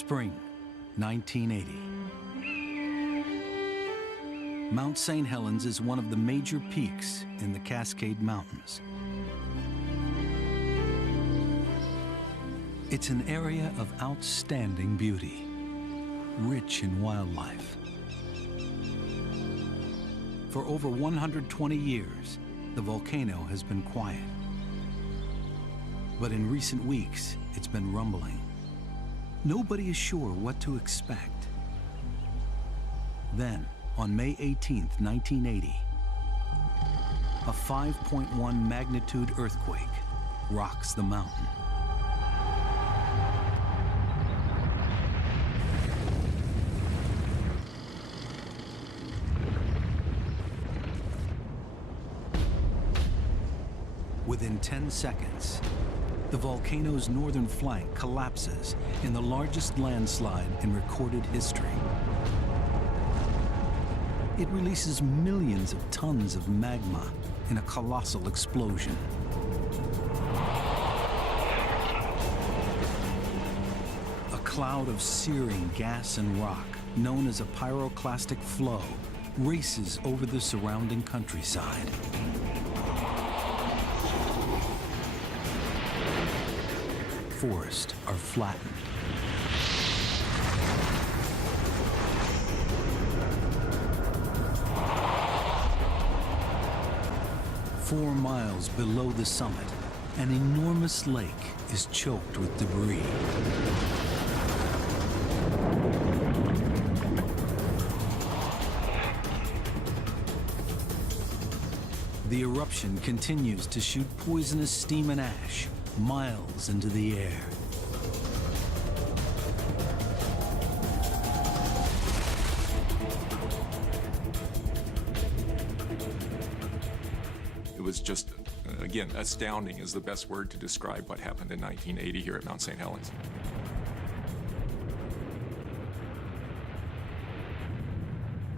Spring, 1980. Mount St. Helens is one of the major peaks in the Cascade Mountains. It's an area of outstanding beauty, rich in wildlife. For over 120 years, the volcano has been quiet. But in recent weeks, it's been rumbling. Nobody is sure what to expect. Then, on May 18, 1980, a 5.1 magnitude earthquake rocks the mountain. Within 10 seconds, the volcano's northern flank collapses in the largest landslide in recorded history. It releases millions of tons of magma in a colossal explosion. A cloud of searing gas and rock, known as a pyroclastic flow, races over the surrounding countryside. Forests are flattened. Four miles below the summit, an enormous lake is choked with debris. The eruption continues to shoot poisonous steam and ash miles into the air. It was just, again, astounding is the best word to describe what happened in 1980 here at Mount St. Helens.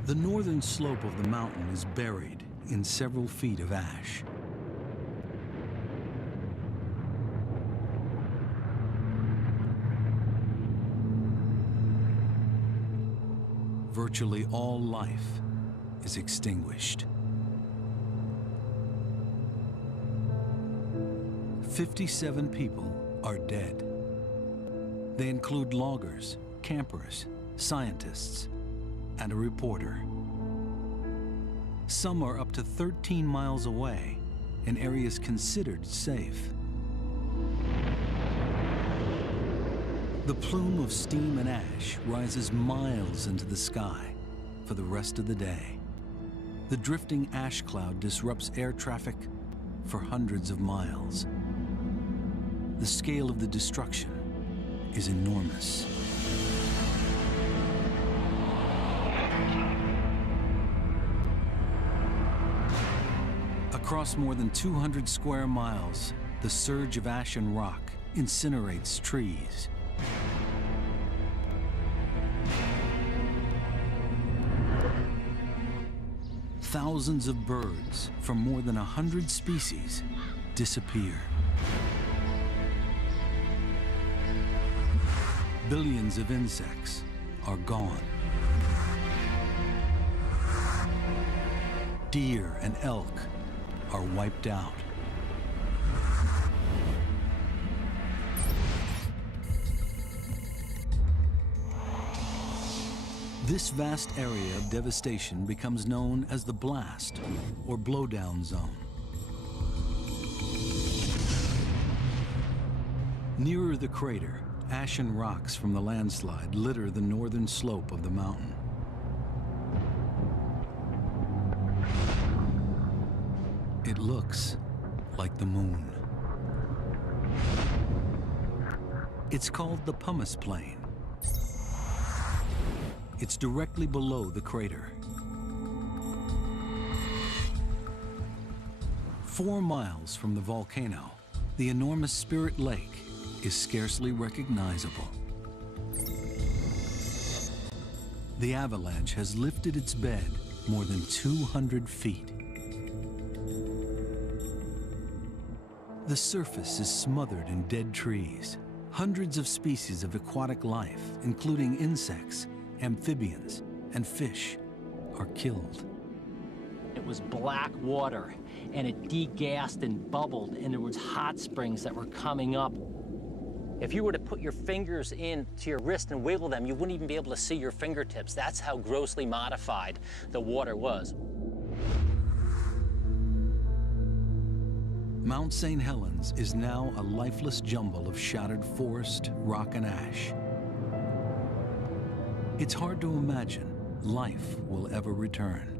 The northern slope of the mountain is buried in several feet of ash. Virtually all life is extinguished. 57 people are dead. They include loggers, campers, scientists, and a reporter. Some are up to 13 miles away in areas considered safe. The plume of steam and ash rises miles into the sky for the rest of the day. The drifting ash cloud disrupts air traffic for hundreds of miles. The scale of the destruction is enormous. Across more than 200 square miles, the surge of ash and rock incinerates trees. Thousands of birds from more than 100 species disappear. Billions of insects are gone. Deer and elk are wiped out. This vast area of devastation becomes known as the blast or blowdown zone. Nearer the crater, ash and rocks from the landslide litter the northern slope of the mountain. It looks like the moon. It's called the pumice plain. It's directly below the crater. 4 miles from the volcano, the enormous Spirit Lake is scarcely recognizable. The avalanche has lifted its bed more than 200 feet. The surface is smothered in dead trees, Hundreds of species of aquatic life, including insects, amphibians, and fish, are killed. It was black water, and it degassed and bubbled, and there was hot springs that were coming up. If you were to put your fingers into your wrist and wiggle them, you wouldn't even be able to see your fingertips. That's how grossly modified the water was. Mount St. Helens is now a lifeless jumble of shattered forest, rock, and ash. It's hard to imagine life will ever return.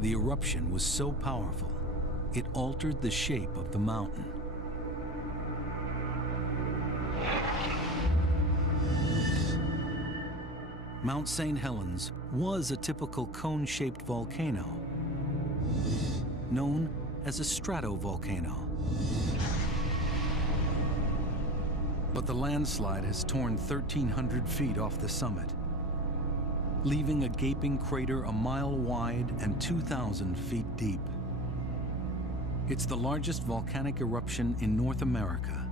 The eruption was so powerful, it altered the shape of the mountain. Mount St. Helens was a typical cone-shaped volcano, known as a stratovolcano. But the landslide has torn 1,300 feet off the summit, leaving a gaping crater a mile wide and 2,000 feet deep. It's the largest volcanic eruption in North America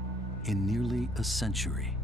in nearly a century.